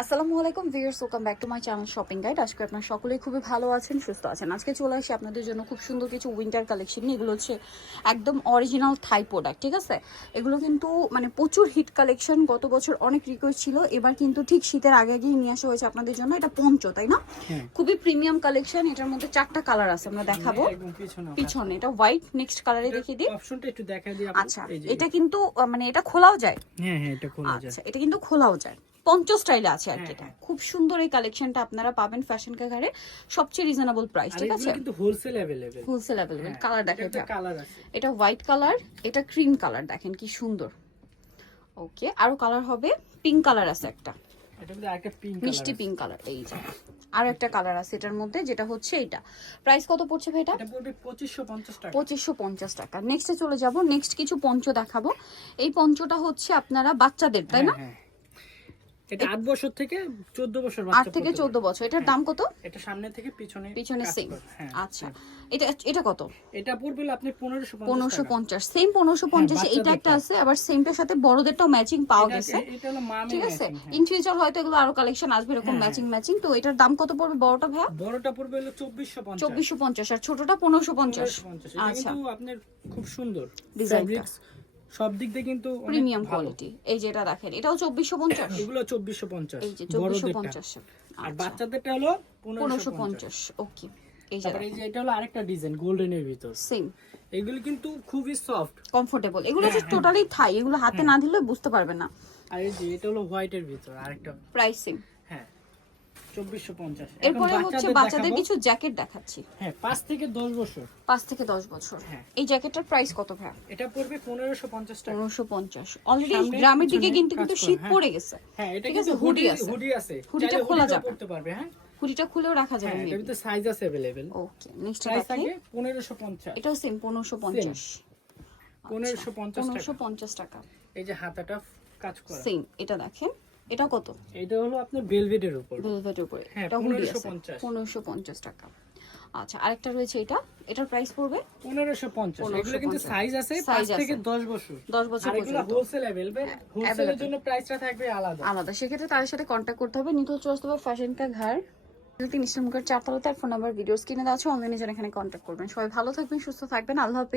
আসসালামু আলাইকুম viewers welcome back to my channel shopping guide আজকে আপনার সকলেই খুবই ভালো আছেন সুস্থ আছেন। আজকে চলে আসি আপনাদের জন্য খুব সুন্দর কিছু উইন্টার কালেকশন এগুলো হচ্ছে একদম অরিজিনাল থাই প্রোডাক্ট ঠিক আছে? এগুলো কিন্তু মানে প্রচুর হিট কালেকশন গত বছর অনেক রিকোয়েস্ট ছিল। এবার কিন্তু ঠিক শীতের আগে গিয়ে নিয়ে আসা হয়েছে আপনাদের জন্য। এটা পঞ্চ তাই না? হ্যাঁ। খুবই প্রিমিয়াম কালেকশন এটার মধ্যে চারটা কালার আছে আমরা দেখাবো। পিছনে এটা হোয়াইট নেক্সট কালারে দেখিয়ে দিই। অপশনটা একটু দিই আচ্ছা এটা কিন্তু মানে এটা খোলাও যায়। হ্যাঁ হ্যাঁ এটা খোলা আচ্ছা, যায়। আচ্ছা এটা কিন্তু খোলাও যায়। পঞ্চ স্টাইলে আছে আর কি হ্যাঁ, এটা হ্যাঁ। খুব সুন্দর এই কালেকশনটা আপনারা পাবেন ফ্যাশন কাঘারে সবচেয়ে রিজনেবল প্রাইস আর ঠিক এগুলো আছে কিন্তু wholesale available wholesale available colour দেখেন এটা কালার আছে এটা হোয়াইট কালার এটা ক্রিম কালার দেখেন কি সুন্দর ওকে আরো কালার হবে পিঙ্ক কালার আছে একটা এটা মধ্যে আরেকটা পিঙ্ক মিষ্টি পিঙ্ক কালার এই যে আর একটা কালার আছে এটার মধ্যে যেটা হচ্ছে এটা প্রাইস কত পড়ছে ভাই এটা এটা পড়বে 2550 টাকা পঁচিশশো পঞ্চাশ টাকা নেক্সটে চলে যাব নেক্সট কিছু পঞ্চ দেখাবো এই পঞ্চটা হচ্ছে আপনারা বাচ্চাদের তাই না হ্যাঁ, হ্যাঁ। এটা 8 বছর থেকে 14 বছর বাচ্চা থেকে পড়তে চোদ্দ বছর। এটার দাম কত? এটা সামনে থেকে পিছনে পিছনে সেম হ্যাঁ আচ্ছা। এটা এটা কত? এটা পড়বে আপনি 1550 পনেরোশো টাকা। পঞ্চাশ। সেম পনেরোশো পঞ্চাশে হ্যাঁ, এইটা একটা আছে আবার সেমটার সাথে বড়দেরটাও ম্যাচিং পাওয়া গেছে। এটা হলো মামি ঠিক আছে? হ্যাঁ। ইন ফিউচার হয়তো এগুলো আরও কালেকশন আসবে এরকম হ্যাঁ, ম্যাচিং ম্যাচিং তো এটার দাম কত পড়বে বড়টা ভাইয়া? বড়টা পড়বে হলো 2450 চব্বিশশো পঞ্চাশ আর ছোটটা পনেরোশো পঞ্চাশ। 1550 আচ্ছা। কিন্তু আপনার খুব সুন্দর। ডিজাইনটা। সব দিক দিয়ে কিন্তু প্রিমিয়াম কোয়ালিটি এই যে এটা দেখেন এটাও চব্বিশশো পঞ্চাশ। এগুলো 2450 এই যে চব্বিশশো বড়দেরটা। পঞ্চাশ আর বাচ্চাদেরটা হলো পনেরোশো 1550 পঞ্চাশ ওকে এই যে এটা হলো আরেকটা ডিজাইন গোল্ডেনের ভিতর। সেম এগুলো কিন্তু খুবই সফট কমফোর্টেবল এগুলো হ্যাঁ, টোটালি থাই এগুলো হাতে না দিলে বুঝতে পারবে না। আর এই যে এটা হলো হোয়াইটের ভিতর আরেকটা। প্রাইস সেম হ্যাঁ 2450 এরপরে হচ্ছে বাচ্চাদের বাচ্চাদের দেখাবো। কিছু জ্যাকেট দেখাচ্ছি হ্যাঁ 5 থেকে 10 বছর পাঁচ থেকে দশ বছর হ্যাঁ। এই জ্যাকেটটার প্রাইস কত ভাই এটা পড়বে 1550 টাকা পনেরোশো পঞ্চাশ অলরেডি সামনে গ্রামের দিকে পিছনে কিন্তু কাজ কিন্তু করা, শীত হ্যাঁ। পড়ে গেছে হ্যাঁ এটা ঠিক কিন্তু আছে, hoodie হুডি আছে। হুডি আছে হুডিটা চাইলে খোলা হুডিটাও যাবে। পড়তে পারবে হ্যাঁ হুডিটা খুলেও রাখা যাবে হ্যাঁ এটার ভিতরে সাইজ আছে अवेलेबल ওকে নেক্সট প্রাইস দেখাই থাকে 1550 এটাও সেম পনেরোশো পঞ্চাশ 1550 পনেরোশো টাকা পঞ্চাশ টাকা এই যে হাতাটা কাজ করা সেম এটা দেখেন এটা কত এটা হলো আপনার ভেলভেটের উপর ভেলভেটের উপরে হ্যাঁ, এটা হুডি আছে 1550 পনেরোশো পঞ্চাশ টাকা আচ্ছা আরেকটা রয়েছে এটা এটার প্রাইস পড়বে 1550 এগুলো কিন্তু 1550 সাইজ আছে Size 5 থেকে আছে। 10 বছর 10 বছর আর এগুলো পর্যন্ত। Wholesale available হোলসেলের available। জন্য প্রাইসটা থাকবে আলাদা আলাদা সেক্ষেত্রে তাদের সাথে কন্ট্যাক্ট করতে হবে নিতে হচ্ছে আসতে হবে ফ্যাশন কা ঘর তিন ইসলামকার চারতলাতে আর ফোন নাম্বার ভিডিওস কিনে দেওয়া আছে অনলাইনে যারা এখানে কন্ট্যাক্ট করবেন সবাই ভালো থাকবেন সুস্থ থাকবেন আল্লাহ হাফেজ